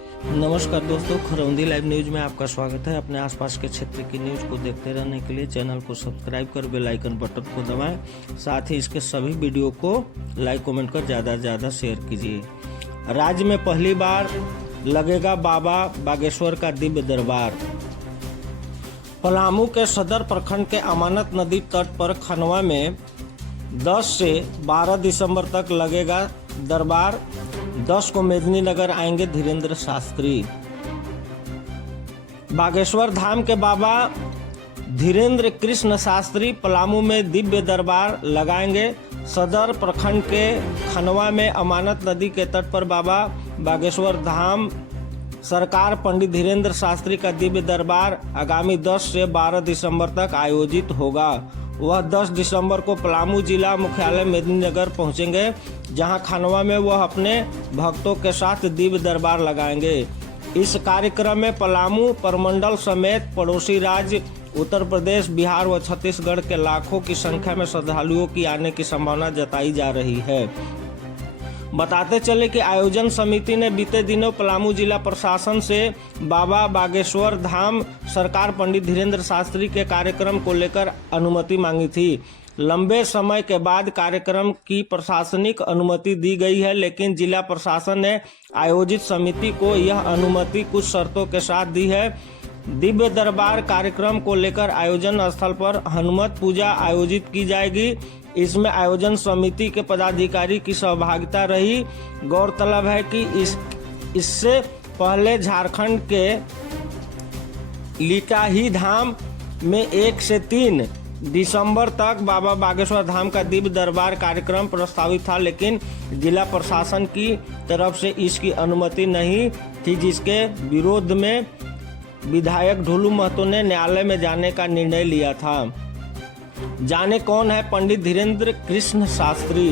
नमस्कार दोस्तों, Kharaundi live news में आपका स्वागत है। अपने आसपास के क्षेत्र की न्यूज को देखते रहने के लिए चैनल को सब्सक्राइब कर बेल आइकन बटन को दबाएं। साथ ही इसके सभी वीडियो को लाइक कमेंट कर ज़्यादा से ज़्यादा शेयर कीजिए। राज्य में पहली बार लगेगा बाबा बागेश्वर का दिव्य दरबार। पलामू के सदर प्रखंड के अमानत नदी तट पर खनवा में 10 से 12 दिसंबर तक लगेगा दरबार। 10 को मेदिनीनगर आएंगे धीरेन्द्र शास्त्री। बागेश्वर धाम के बाबा धीरेन्द्र कृष्ण शास्त्री पलामू में दिव्य दरबार लगाएंगे। सदर प्रखंड के खनवा में अमानत नदी के तट पर बाबा बागेश्वर धाम सरकार पंडित धीरेन्द्र शास्त्री का दिव्य दरबार आगामी 10 से 12 दिसंबर तक आयोजित होगा। वह 10 दिसंबर को पलामू जिला मुख्यालय मेदिनीनगर पहुंचेंगे, जहां खनवा में वह अपने भक्तों के साथ दिव्य दरबार लगाएंगे। इस कार्यक्रम में पलामू प्रमंडल समेत पड़ोसी राज्य उत्तर प्रदेश, बिहार व छत्तीसगढ़ के लाखों की संख्या में श्रद्धालुओं की आने की संभावना जताई जा रही है। बताते चले कि आयोजन समिति ने बीते दिनों पलामू जिला प्रशासन से बाबा बागेश्वर धाम सरकार पंडित धीरेन्द्र शास्त्री के कार्यक्रम को लेकर अनुमति मांगी थी। लंबे समय के बाद कार्यक्रम की प्रशासनिक अनुमति दी गई है, लेकिन जिला प्रशासन ने आयोजित समिति को यह अनुमति कुछ शर्तों के साथ दी है। दिव्य दरबार कार्यक्रम को लेकर आयोजन स्थल पर हनुमत पूजा आयोजित की जाएगी। इसमें आयोजन समिति के पदाधिकारी की सहभागिता रही। गौरतलब है कि इससे पहले झारखंड के लिकाही धाम में 1 से 3 दिसंबर तक बाबा बागेश्वर धाम का दिव्य दरबार कार्यक्रम प्रस्तावित था, लेकिन जिला प्रशासन की तरफ से इसकी अनुमति नहीं थी, जिसके विरोध में विधायक ढोलू महतो ने न्यायालय में जाने का निर्णय लिया था। जाने कौन है पंडित धीरेन्द्र कृष्ण शास्त्री।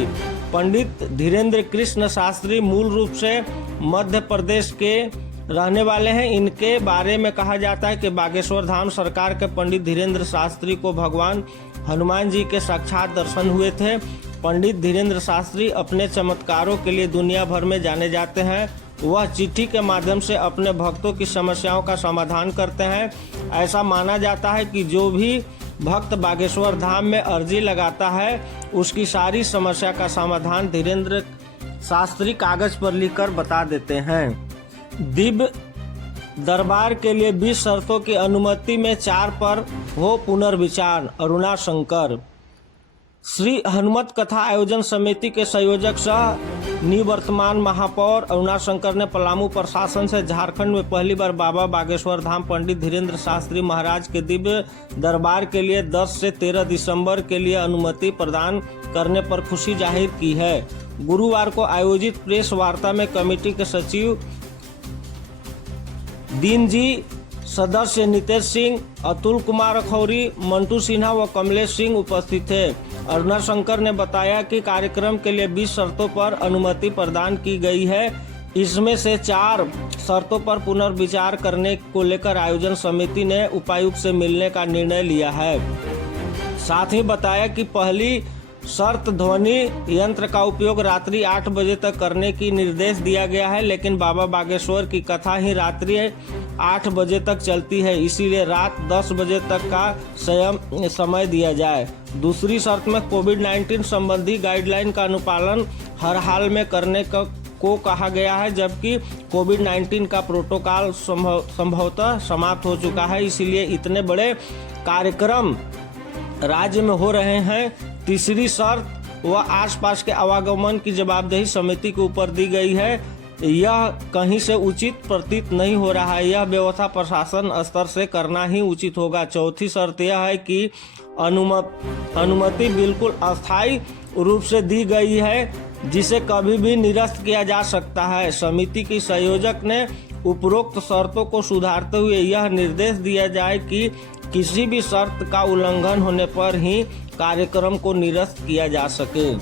पंडित धीरेन्द्र कृष्ण शास्त्री मूल रूप से मध्य प्रदेश के रहने वाले हैं। इनके बारे में कहा जाता है कि बागेश्वर धाम सरकार के पंडित धीरेन्द्र शास्त्री को भगवान हनुमान जी के साक्षात दर्शन हुए थे। पंडित धीरेन्द्र शास्त्री अपने चमत्कारों के लिए दुनिया भर में जाने जाते हैं। वह चिट्ठी के माध्यम से अपने भक्तों की समस्याओं का समाधान करते हैं। ऐसा माना जाता है कि जो भी भक्त बागेश्वर धाम में अर्जी लगाता है, उसकी सारी समस्या का समाधान धीरेन्द्र शास्त्री कागज पर लिखकर बता देते हैं। दिव्य दरबार के लिए 20 शर्तों की अनुमति में 4 पर हो पुनर्विचार। अरुणा शंकर। श्री हनुमत कथा आयोजन समिति के संयोजक सह निवर्तमान महापौर अरुणा शंकर ने पलामू प्रशासन से झारखंड में पहली बार बाबा बागेश्वर धाम पंडित धीरेन्द्र शास्त्री महाराज के दिव्य दरबार के लिए 10 से 13 दिसंबर के लिए अनुमति प्रदान करने पर खुशी जाहिर की है। गुरुवार को आयोजित प्रेस वार्ता में कमेटी के सचिव दीनजी, सदस्य नितेश सिंह, अतुल कुमार अखौरी, मंटू सिन्हा व कमलेश सिंह उपस्थित थे। अरुणा शंकर ने बताया कि कार्यक्रम के लिए 20 शर्तों पर अनुमति प्रदान की गई है। इसमें से 4 शर्तों पर पुनर्विचार करने को लेकर आयोजन समिति ने उपायुक्त से मिलने का निर्णय लिया है। साथ ही बताया कि पहली शर्त ध्वनि यंत्र का उपयोग रात्रि 8 बजे तक करने की निर्देश दिया गया है, लेकिन बाबा बागेश्वर की कथा ही रात्रि 8 बजे तक चलती है, इसीलिए रात 10 बजे तक का समय दिया जाए। दूसरी शर्त में कोविड-19 संबंधी गाइडलाइन का अनुपालन हर हाल में करने को कहा गया है, जबकि कोविड-19 का प्रोटोकॉल संभवतः समाप्त हो चुका है, इसीलिए इतने बड़े कार्यक्रम राज्य में हो रहे हैं। तीसरी शर्त व आसपास के आवागमन की जवाबदेही समिति के ऊपर दी गई है। यह कहीं से उचित प्रतीत नहीं हो रहा है, यह व्यवस्था प्रशासन स्तर से करना ही उचित होगा। चौथी शर्त यह है कि अनुमति बिल्कुल अस्थायी रूप से दी गई है, जिसे कभी भी निरस्त किया जा सकता है। समिति की संयोजक ने उपरोक्त शर्तों को सुधारते हुए यह निर्देश दिया जाए कि किसी भी शर्त का उल्लंघन होने पर ही कार्यक्रम को निरस्त किया जा सके।